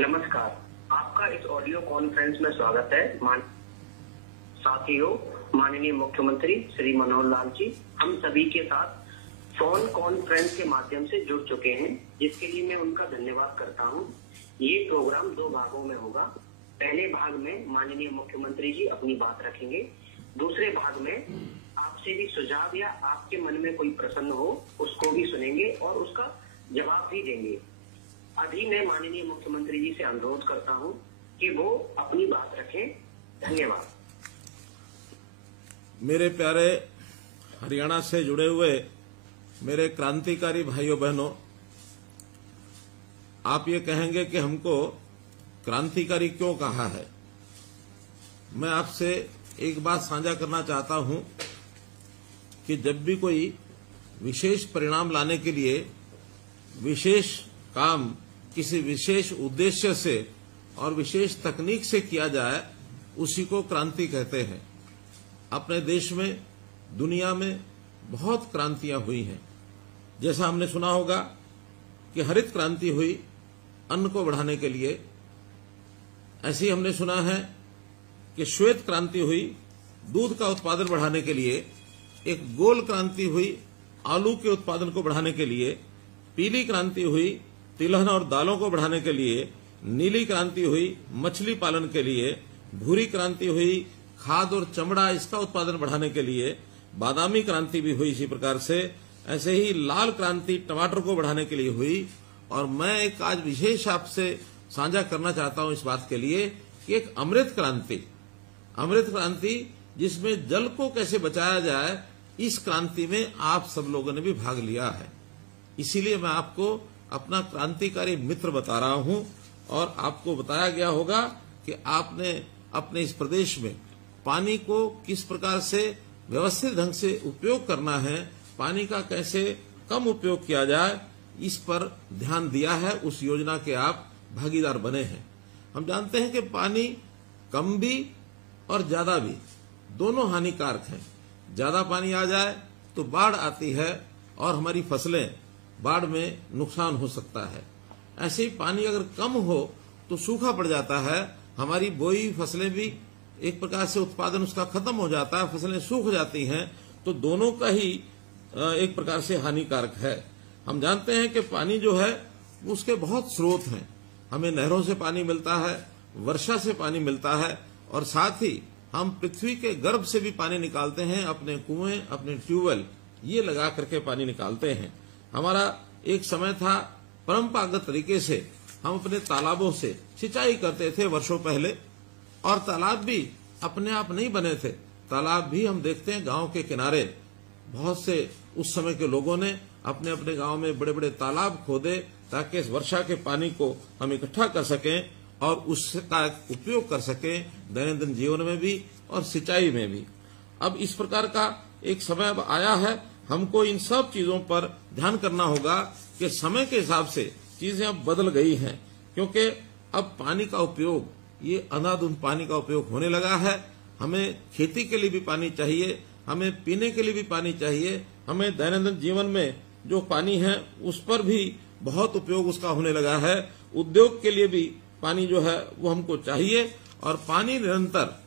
नमस्कार, आपका इस ऑडियो कॉन्फ्रेंस में स्वागत है। साथियों, माननीय मुख्यमंत्री श्री मनोहर लाल जी हम सभी के साथ फोन कॉन्फ्रेंस के माध्यम से जुड़ चुके हैं, जिसके लिए मैं उनका धन्यवाद करता हूं। ये प्रोग्राम 2 भागों में होगा। पहले भाग में माननीय मुख्यमंत्री जी अपनी बात रखेंगे। दूसरे भाग में आपसे भी सुझाव या आपके मन में कोई प्रश्न हो उसको भी सुनेंगे और उसका जवाब भी देंगे। अभी मैं माननीय मुख्यमंत्री जी से अनुरोध करता हूं कि वो अपनी बात रखें। धन्यवाद। मेरे प्यारे हरियाणा से जुड़े हुए मेरे क्रांतिकारी भाइयों बहनों, आप ये कहेंगे कि हमको क्रांतिकारी क्यों कहा है। मैं आपसे एक बात साझा करना चाहता हूं कि जब भी कोई विशेष परिणाम लाने के लिए विशेष काम किसी विशेष उद्देश्य से और विशेष तकनीक से किया जाए, उसी को क्रांति कहते हैं। अपने देश में, दुनिया में बहुत क्रांतियां हुई हैं। जैसा हमने सुना होगा कि हरित क्रांति हुई अन्न को बढ़ाने के लिए, ऐसे ही हमने सुना है कि श्वेत क्रांति हुई दूध का उत्पादन बढ़ाने के लिए, एक गोल क्रांति हुई आलू के उत्पादन को बढ़ाने के लिए, पीली क्रांति हुई तिलहन और दालों को बढ़ाने के लिए, नीली क्रांति हुई मछली पालन के लिए, भूरी क्रांति हुई खाद और चमड़ा इसका उत्पादन बढ़ाने के लिए, बादामी क्रांति भी हुई इसी प्रकार से, ऐसे ही लाल क्रांति टमाटर को बढ़ाने के लिए हुई। और मैं एक आज विशेष आपसे साझा करना चाहता हूं इस बात के लिए कि एक अमृत क्रांति जिसमें जल को कैसे बचाया जाए, इस क्रांति में आप सब लोगों ने भी भाग लिया है। इसीलिए मैं आपको अपना क्रांतिकारी मित्र बता रहा हूं और आपको बताया गया होगा कि आपने अपने इस प्रदेश में पानी को किस प्रकार से व्यवस्थित ढंग से उपयोग करना है, पानी का कैसे कम उपयोग किया जाए, इस पर ध्यान दिया है। उस योजना के आप भागीदार बने हैं। हम जानते हैं कि पानी कम भी और ज्यादा भी दोनों हानिकारक हैं। ज्यादा पानी आ जाए तो बाढ़ आती है और हमारी फसलें बाढ़ में नुकसान हो सकता है। ऐसे ही पानी अगर कम हो तो सूखा पड़ जाता है, हमारी बोई फसलें भी एक प्रकार से उत्पादन उसका खत्म हो जाता है, फसलें सूख जाती हैं, तो दोनों का ही एक प्रकार से हानिकारक है। हम जानते हैं कि पानी जो है उसके बहुत स्रोत हैं। हमें नहरों से पानी मिलता है, वर्षा से पानी मिलता है और साथ ही हम पृथ्वी के गर्भ से भी पानी निकालते हैं। अपने कुएं, अपने ट्यूबवेल ये लगा करके पानी निकालते हैं। हमारा एक समय था परंपरागत तरीके से हम अपने तालाबों से सिंचाई करते थे वर्षों पहले, और तालाब भी अपने आप नहीं बने थे। तालाब भी हम देखते हैं गांव के किनारे बहुत से उस समय के लोगों ने अपने अपने गांव में बड़े बड़े तालाब खोदे ताकि इस वर्षा के पानी को हम इकट्ठा कर सकें और उसका उपयोग कर सकें दैनंदिन जीवन में भी और सिंचाई में भी। अब इस प्रकार का एक समय अब आया है, हमको इन सब चीजों पर ध्यान करना होगा कि समय के हिसाब से चीजें अब बदल गई हैं, क्योंकि अब पानी का उपयोग, ये अंधाधुंध पानी का उपयोग होने लगा है। हमें खेती के लिए भी पानी चाहिए, हमें पीने के लिए भी पानी चाहिए, हमें दैनंदिन जीवन में जो पानी है उस पर भी बहुत उपयोग उसका होने लगा है। उद्योग के लिए भी पानी जो है वो हमको चाहिए और पानी निरंतर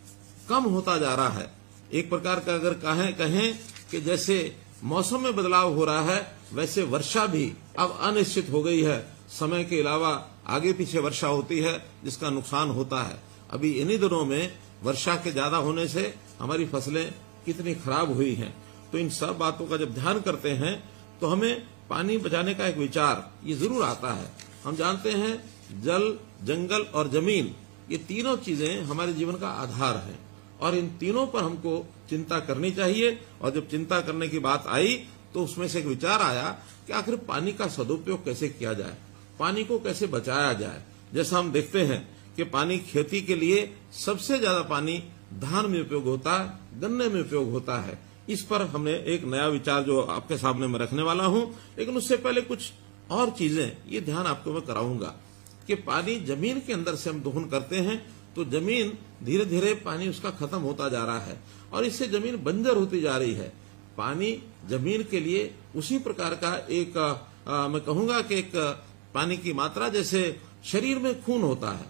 कम होता जा रहा है। एक प्रकार का अगर कहें कि जैसे मौसम में बदलाव हो रहा है, वैसे वर्षा भी अब अनिश्चित हो गई है। समय के अलावा आगे पीछे वर्षा होती है जिसका नुकसान होता है। अभी इन्हीं दिनों में वर्षा के ज्यादा होने से हमारी फसलें कितनी खराब हुई हैं। तो इन सब बातों का जब ध्यान करते हैं तो हमें पानी बचाने का एक विचार ये जरूर आता है। हम जानते हैं जल, जंगल और जमीन, ये तीनों चीजें हमारे जीवन का आधार हैं और इन तीनों पर हमको चिंता करनी चाहिए। और जब चिंता करने की बात आई तो उसमें से एक विचार आया कि आखिर पानी का सदुपयोग कैसे किया जाए। पानी को कैसे बचाया जाए। जैसा हम देखते हैं कि पानी खेती के लिए सबसे ज्यादा पानी धान में उपयोग होता है, गन्ने में उपयोग होता है। इस पर हमने एक नया विचार जो आपके सामने मैं रखने वाला हूं, लेकिन उससे पहले कुछ और चीजें ये ध्यान आपको मैं कराऊंगा कि पानी जमीन के अंदर से हम दोहन करते हैं तो जमीन धीरे धीरे पानी उसका खत्म होता जा रहा है और इससे जमीन बंजर होती जा रही है। पानी जमीन के लिए उसी प्रकार का एक मैं कहूंगा कि एक पानी की मात्रा जैसे शरीर में खून होता है।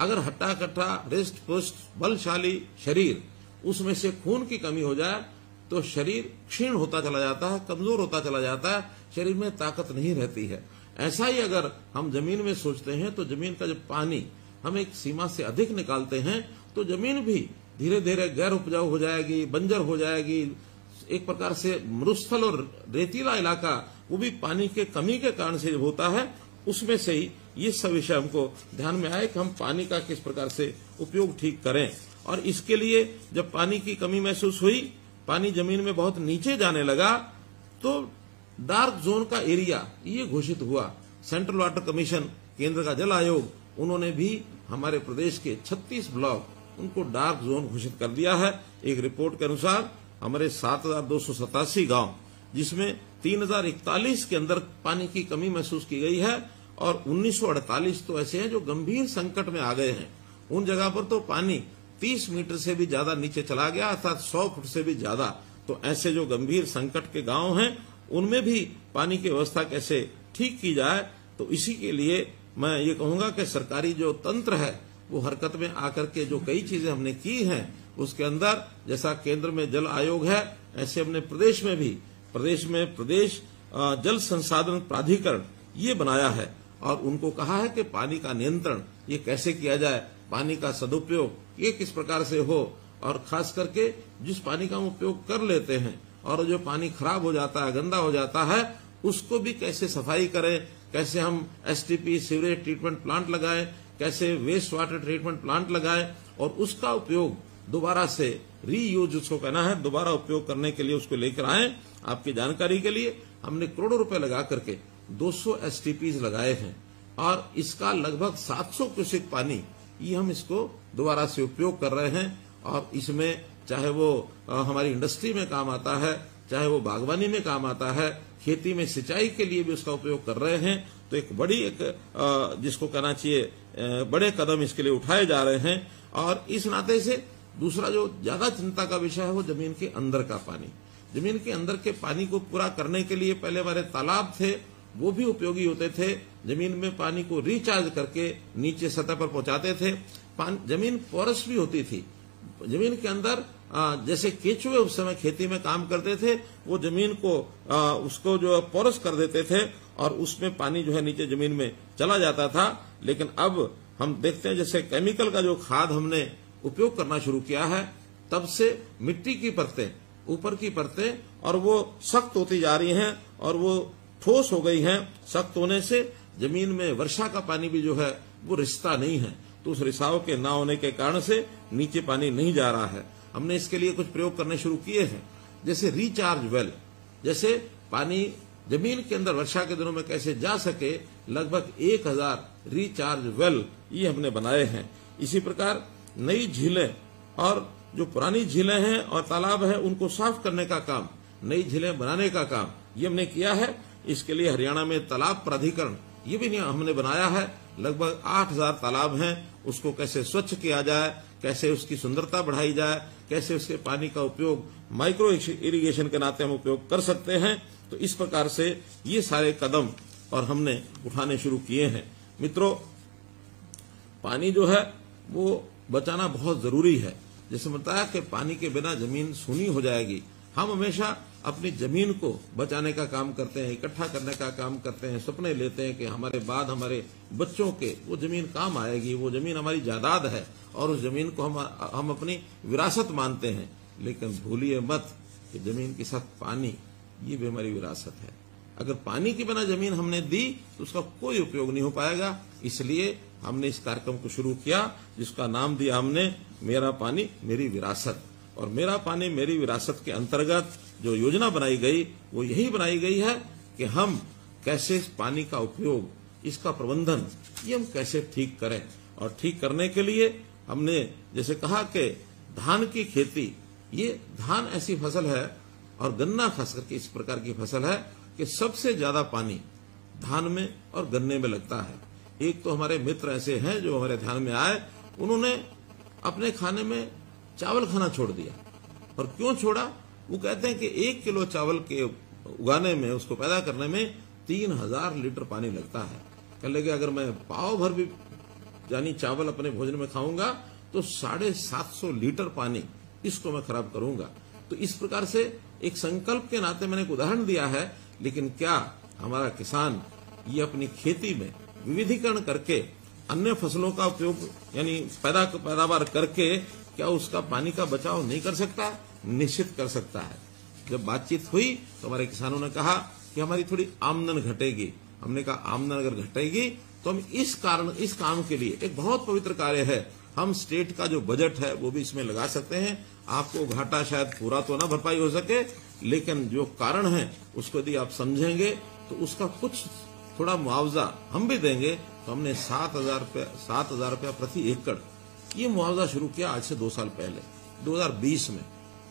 अगर हट्टा कट्टा रिष्ट पुष्ट बलशाली शरीर उसमें से खून की कमी हो जाए तो शरीर क्षीण होता चला जाता है, कमजोर होता चला जाता है, शरीर में ताकत नहीं रहती है। ऐसा ही अगर हम जमीन में सोचते हैं तो जमीन का जब पानी हम एक सीमा से अधिक निकालते हैं तो जमीन भी धीरे धीरे गैर उपजाऊ हो जाएगी, बंजर हो जाएगी। एक प्रकार से मरुस्थल और रेतीला इलाका वो भी पानी के कमी के कारण से होता है। उसमें से ही ये सब विषय हमको ध्यान में आए कि हम पानी का किस प्रकार से उपयोग ठीक करें। और इसके लिए जब पानी की कमी महसूस हुई, पानी जमीन में बहुत नीचे जाने लगा, तो डार्क जोन का एरिया ये घोषित हुआ। सेंट्रल वाटर कमीशन, केंद्र का जल आयोग, उन्होंने भी हमारे प्रदेश के 36 ब्लॉक उनको डार्क जोन घोषित कर दिया है। एक रिपोर्ट के अनुसार हमारे 7,287 गांव, जिसमें 3,041 के अंदर पानी की कमी महसूस की गई है और 1948 तो ऐसे हैं जो गंभीर संकट में आ गए हैं। उन जगह पर तो पानी 30 मीटर से भी ज्यादा नीचे चला गया, अर्थात 100 फुट से भी ज्यादा। तो ऐसे जो गंभीर संकट के गांव हैं उनमें भी पानी की व्यवस्था कैसे ठीक की जाए, तो इसी के लिए मैं ये कहूंगा कि सरकारी जो तंत्र है वो हरकत में आकर के जो कई चीजें हमने की हैं उसके अंदर, जैसा केंद्र में जल आयोग है ऐसे हमने प्रदेश में भी प्रदेश जल संसाधन प्राधिकरण ये बनाया है और उनको कहा है कि पानी का नियंत्रण ये कैसे किया जाए, पानी का सदुपयोग ये किस प्रकार से हो, और खास करके जिस पानी का हम उपयोग कर लेते हैं और जो पानी खराब हो जाता है, गंदा हो जाता है, उसको भी कैसे सफाई करें, कैसे हम एसटीपी सीवरेज ट्रीटमेंट प्लांट लगाएं, कैसे वेस्ट वाटर ट्रीटमेंट प्लांट लगाएं और उसका उपयोग दोबारा से रीयूज उसको कहना है, दोबारा उपयोग करने के लिए उसको लेकर आए। आपकी जानकारी के लिए हमने करोड़ों रुपए लगा करके 200 एसटीपीज लगाए हैं और इसका लगभग 700 क्यूसेक पानी ये हम इसको दोबारा से उपयोग कर रहे हैं। और इसमें चाहे वो हमारी इंडस्ट्री में काम आता है, चाहे वो बागवानी में काम आता है, खेती में सिंचाई के लिए भी उसका उपयोग कर रहे हैं। तो एक बड़ी जिसको कहना चाहिए बड़े कदम इसके लिए उठाए जा रहे हैं। और इस नाते से दूसरा जो ज्यादा चिंता का विषय है वो जमीन के अंदर का पानी। जमीन के अंदर के पानी को पूरा करने के लिए पहले हमारे तालाब थे वो भी उपयोगी होते थे, जमीन में पानी को रिचार्ज करके नीचे सतह पर पहुंचाते थे। जमीन पोरस भी होती थी, जमीन के अंदर जैसे केचुए उस समय खेती में काम करते थे, वो जमीन को उसको जो पोरस कर देते थे और उसमें पानी जो है नीचे जमीन में चला जाता था। लेकिन अब हम देखते हैं जैसे केमिकल का जो खाद हमने उपयोग करना शुरू किया है, तब से मिट्टी की परतें, ऊपर की परतें और वो सख्त होती जा रही हैं और वो ठोस हो गई हैं। सख्त होने से जमीन में वर्षा का पानी भी जो है वो रिसता नहीं है, तो उस रिसाव के ना होने के कारण से नीचे पानी नहीं जा रहा है। हमने इसके लिए कुछ प्रयोग करने शुरू किए हैं, जैसे रिचार्ज वेल, जैसे पानी जमीन के अंदर वर्षा के दिनों में कैसे जा सके, लगभग 1000 रिचार्ज वेल ये हमने बनाए हैं। इसी प्रकार नई झीलें और जो पुरानी झीलें हैं और तालाब हैं उनको साफ करने का काम, नई झीलें बनाने का काम ये हमने किया है। इसके लिए हरियाणा में तालाब प्राधिकरण ये भी हमने बनाया है। लगभग 8000 तालाब हैं, उसको कैसे स्वच्छ किया जाए, कैसे उसकी सुंदरता बढ़ाई जाए, कैसे उसके पानी का उपयोग माइक्रो इरिगेशन के नाते हम उपयोग कर सकते हैं। तो इस प्रकार से ये सारे कदम और हमने उठाने शुरू किए हैं। मित्रों, पानी जो है वो बचाना बहुत जरूरी है। जैसे बताया कि पानी के बिना जमीन सूनी हो जाएगी। हम हमेशा अपनी जमीन को बचाने का काम करते हैं, इकट्ठा करने का काम करते हैं, सपने लेते हैं कि हमारे बाद हमारे बच्चों के वो जमीन काम आएगी, वो जमीन हमारी जायदाद है और उस जमीन को हम अपनी विरासत मानते हैं। लेकिन भूलिए मत कि जमीन के साथ पानी ये भी हमारी विरासत है। अगर पानी के बिना जमीन हमने दी तो उसका कोई उपयोग नहीं हो पाएगा। इसलिए हमने इस कार्यक्रम को शुरू किया जिसका नाम दिया हमने मेरा पानी मेरी विरासत। और मेरा पानी मेरी विरासत के अंतर्गत जो योजना बनाई गई वो यही बनाई गई है कि हम कैसे पानी का उपयोग इसका प्रबंधन ये हम कैसे ठीक करें। और ठीक करने के लिए हमने जैसे कहा कि धान की खेती, ये धान ऐसी फसल है और गन्ना खास करके इस प्रकार की फसल है कि सबसे ज्यादा पानी धान में और गन्ने में लगता है। एक तो हमारे मित्र ऐसे हैं जो हमारे ध्यान में आए, उन्होंने अपने खाने में चावल खाना छोड़ दिया। और क्यों छोड़ा? वो कहते हैं कि 1 किलो चावल के उगाने में, उसको पैदा करने में 3000 लीटर पानी लगता है। कह लगे अगर मैं पाव भर भी यानी चावल अपने भोजन में खाऊंगा तो 750 लीटर पानी इसको मैं खराब करूंगा। तो इस प्रकार से एक संकल्प के नाते मैंने एक उदाहरण दिया है, लेकिन क्या हमारा किसान ये अपनी खेती में विविधीकरण करके अन्य फसलों का उपयोग यानी पैदावार करके क्या उसका पानी का बचाव नहीं कर सकता? निश्चित कर सकता है। जब बातचीत हुई तो हमारे किसानों ने कहा कि हमारी थोड़ी आमदन घटेगी। हमने कहा आमदन अगर घटेगी तो हम इस काम के लिए एक बहुत पवित्र कार्य है, हम स्टेट का जो बजट है वो भी इसमें लगा सकते हैं। आपको घाटा शायद पूरा तो ना भरपाई हो सके, लेकिन जो कारण है उसको यदि आप समझेंगे तो उसका कुछ थोड़ा मुआवजा हम भी देंगे। तो हमने 7,000 रुपया प्रति एकड़ ये मुआवजा शुरू किया आज से 2 साल पहले 2020 में।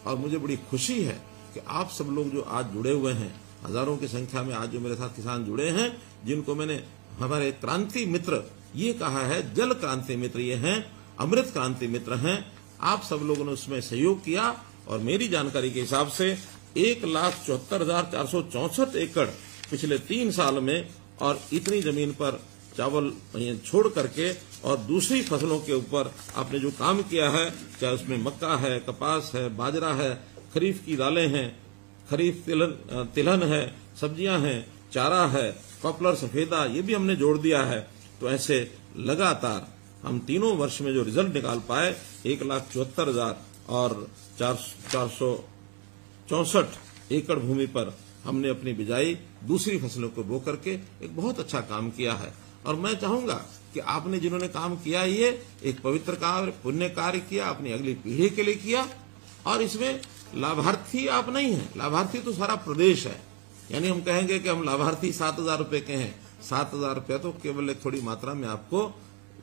और मुझे बड़ी खुशी है कि आप सब लोग जो आज जुड़े हुए हैं, हजारों की संख्या में आज जो मेरे साथ किसान जुड़े हैं, जिनको मैंने हमारे क्रांति मित्र ये कहा है, जल क्रांति मित्र ये हैं, अमृत क्रांति मित्र हैं। आप सब लोगों ने उसमें सहयोग किया और मेरी जानकारी के हिसाब से 1,74,464 एकड़ पिछले 3 साल में और इतनी जमीन पर चावल छोड़ करके और दूसरी फसलों के ऊपर आपने जो काम किया है, चाहे उसमें मक्का है, कपास है, बाजरा है, खरीफ की दालें हैं, खरीफ तिलहन है, सब्जियां हैं, चारा है, पॉपुलर सफेदा, ये भी हमने जोड़ दिया है। तो ऐसे लगातार हम तीनों वर्ष में जो रिजल्ट निकाल पाए 1,74,000 और 464 एकड़ भूमि पर हमने अपनी बिजाई दूसरी फसलों को बो करके एक बहुत अच्छा काम किया है। और मैं चाहूंगा कि आपने जिन्होंने काम किया, ये एक पवित्र कार्य, पुण्य कार्य किया, अपनी अगली पीढ़ी के लिए किया। और इसमें लाभार्थी आप नहीं हैं, लाभार्थी तो सारा प्रदेश है। यानी हम कहेंगे कि हम लाभार्थी 7,000 रुपए के हैं, 7,000 रुपया तो केवल एक थोड़ी मात्रा में आपको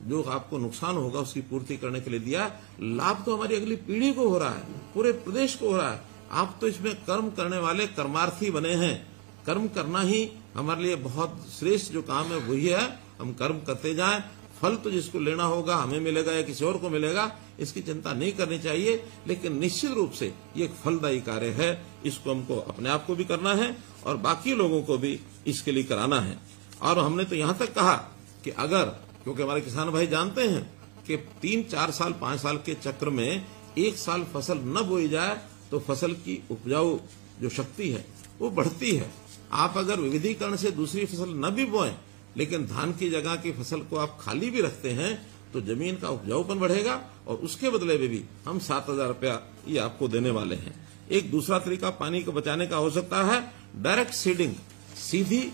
जो आपको नुकसान होगा उसकी पूर्ति करने के लिए दिया। लाभ तो हमारी अगली पीढ़ी को हो रहा है, पूरे प्रदेश को हो रहा है। आप तो इसमें कर्म करने वाले कर्मार्थी बने हैं। कर्म करना ही हमारे लिए बहुत श्रेष्ठ जो काम है वही है। हम कर्म करते जाएं, फल तो जिसको लेना होगा हमें मिलेगा या किसी और को मिलेगा, इसकी चिंता नहीं करनी चाहिए। लेकिन निश्चित रूप से ये एक फलदायी कार्य है, इसको हमको अपने आप को भी करना है और बाकी लोगों को भी इसके लिए कराना है। और हमने तो यहाँ तक कहा कि अगर, क्योंकि हमारे किसान भाई जानते हैं कि 3, 4 साल 5 साल के चक्र में एक साल फसल न बोई जाए तो फसल की उपजाऊ जो शक्ति है वो बढ़ती है। आप अगर विविधीकरण से दूसरी फसल न भी बोएं, लेकिन धान की जगह की फसल को आप खाली भी रखते हैं तो जमीन का उपजाऊपन बढ़ेगा और उसके बदले में भी हम 7,000 रुपया ये आपको देने वाले हैं। एक दूसरा तरीका पानी को बचाने का हो सकता है डायरेक्ट सीडिंग, सीधी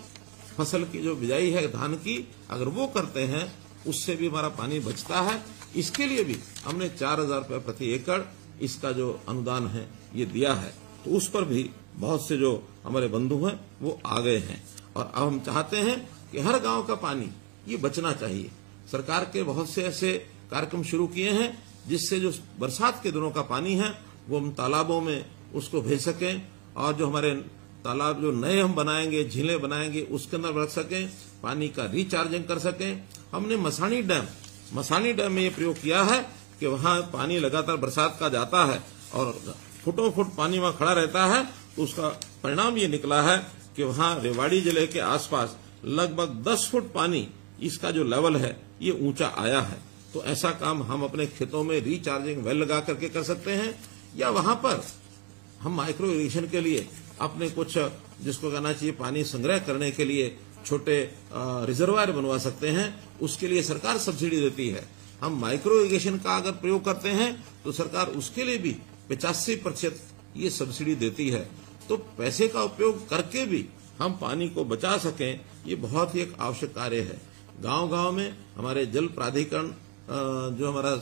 फसल की जो बिजाई है धान की, अगर वो करते हैं उससे भी हमारा पानी बचता है। इसके लिए भी हमने 4,000 रुपया प्रति एकड़ इसका जो अनुदान है ये दिया है। तो उस पर भी बहुत से जो हमारे बंधु हैं वो आ गए हैं। और अब हम चाहते हैं कि हर गांव का पानी ये बचना चाहिए। सरकार के बहुत से ऐसे कार्यक्रम शुरू किए हैं जिससे जो बरसात के दिनों का पानी है वो हम तालाबों में उसको भेज सकें, और जो हमारे तालाब जो नए हम बनाएंगे, झीलें बनाएंगे, उसके अंदर रख सकें, पानी का रिचार्जिंग कर सकें। हमने मसानी डैम में ये प्रयोग किया है कि वहां पानी लगातार बरसात का जाता है और फुटों फुट पानी वहां खड़ा रहता है। तो उसका परिणाम ये निकला है कि वहां रेवाड़ी जिले के आसपास लगभग 10 फुट पानी इसका जो लेवल है ये ऊंचा आया है। तो ऐसा काम हम अपने खेतों में रिचार्जिंग वेल लगा करके कर सकते हैं, या वहां पर हम माइक्रो इरिगेशन के लिए अपने कुछ जिसको कहना चाहिए पानी संग्रह करने के लिए छोटे रिजर्वायर बनवा सकते हैं। उसके लिए सरकार सब्सिडी देती है। हम माइक्रो इरिगेशन का अगर प्रयोग करते हैं तो सरकार उसके लिए भी 85% ये सब्सिडी देती है। तो पैसे का उपयोग करके भी हम पानी को बचा सकें, ये बहुत ही एक आवश्यक कार्य है। गांव-गांव में हमारे जल प्राधिकरण, जो हमारा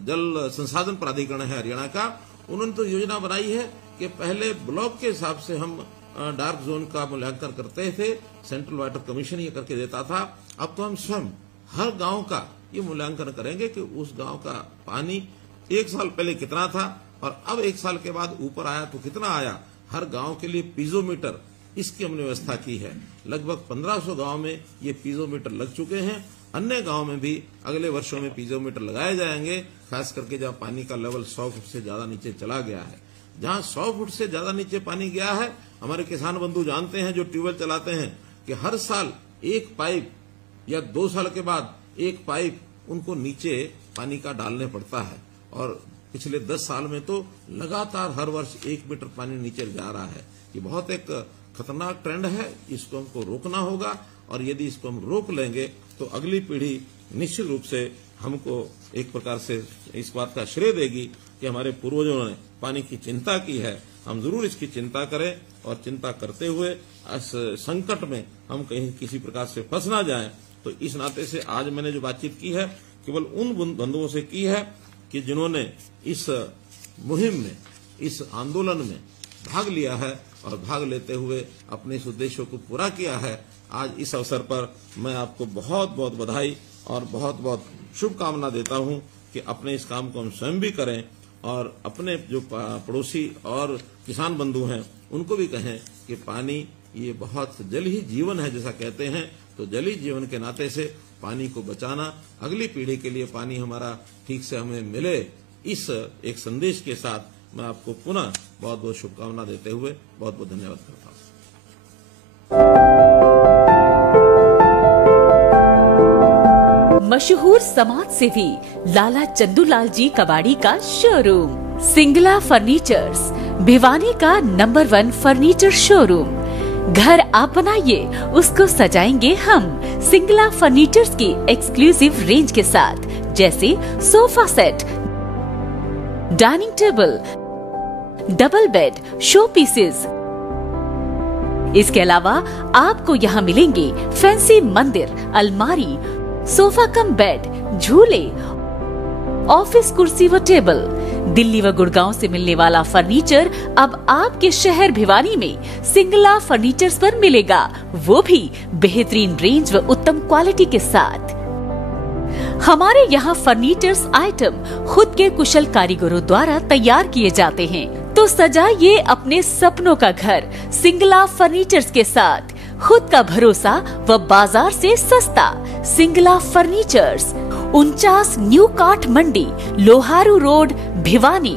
जल संसाधन प्राधिकरण है हरियाणा का, उन्होंने तो योजना बनाई है कि पहले ब्लॉक के हिसाब से हम डार्क जोन का मूल्यांकन करते थे, सेंट्रल वाटर कमीशन ये करके देता था। अब तो हम स्वयं हर गांव का ये मूल्यांकन करेंगे कि उस गांव का पानी 1 साल पहले कितना था और अब 1 साल के बाद ऊपर आया तो कितना आया। हर गांव के लिए पीजोमीटर इसकी हमने व्यवस्था की है। लगभग 1500 गांव में ये पीजोमीटर लग चुके हैं। अन्य गांव में भी अगले वर्षों में पीजोमीटर लगाए जाएंगे, खास करके जहां पानी का लेवल 100 फुट से ज्यादा नीचे चला गया है। जहां 100 फुट से ज्यादा नीचे पानी गया है, हमारे किसान बंधु जानते हैं जो ट्यूबवेल चलाते हैं कि हर साल एक पाइप या 2 साल के बाद एक पाइप उनको नीचे पानी का डालने पड़ता है। और पिछले 10 साल में तो लगातार हर वर्ष 1 मीटर पानी नीचे जा रहा है। ये बहुत एक खतरनाक ट्रेंड है, इसको हमको रोकना होगा। और यदि इसको हम रोक लेंगे तो अगली पीढ़ी निश्चित रूप से हमको एक प्रकार से इस बात का श्रेय देगी कि हमारे पूर्वजों ने पानी की चिंता की है। हम जरूर इसकी चिंता करें और चिंता करते हुए इस संकट में हम कहीं किसी प्रकार से फंस ना जाएं। तो इस नाते से आज मैंने जो बातचीत की है केवल उन बंधुओं से की है कि जिन्होंने इस मुहिम में, इस आंदोलन में भाग लिया है और भाग लेते हुए अपने इस उद्देश्यों को पूरा किया है। आज इस अवसर पर मैं आपको बहुत बहुत बधाई और बहुत बहुत शुभकामना देता हूं कि अपने इस काम को हम स्वयं भी करें और अपने जो पड़ोसी और किसान बंधु हैं उनको भी कहें कि पानी ये बहुत जल ही जीवन है जैसा कहते हैं। तो जल ही जीवन के नाते से पानी को बचाना, अगली पीढ़ी के लिए पानी हमारा ठीक से हमें मिले, इस एक संदेश के साथ मैं आपको पुनः बहुत बहुत शुभकामना देते हुए बहुत बहुत धन्यवाद करता हूँ। मशहूर समाज सेवी लाला चंदूलाल जी कबाड़ी का शोरूम सिंगला फर्नीचर्स, भिवानी का नंबर 1 फर्नीचर शोरूम। घर आप बनाइए, उसको सजाएंगे हम। सिंगला फर्नीचर्स की एक्सक्लूसिव रेंज के साथ, जैसे sofa set, dining table, double bed, show pieces. इसके अलावा आपको यहाँ मिलेंगे फैंसी मंदिर, अलमारी, सोफा कम बेड, झूले, ऑफिस कुर्सी व टेबल। दिल्ली व गुड़गांव से मिलने वाला फर्नीचर अब आपके शहर भिवानी में सिंगला फर्नीचर्स पर मिलेगा, वो भी बेहतरीन रेंज व उत्तम क्वालिटी के साथ। हमारे यहाँ फर्नीचर्स आइटम खुद के कुशल कारीगरों द्वारा तैयार किए जाते हैं। तो सजाइए अपने सपनों का घर सिंगला फर्नीचर्स के साथ। खुद का भरोसा व बाजार से सस्ता। सिंगला फर्नीचर्स, 49 न्यू काठ मंडी, लोहारू रोड, भिवानी।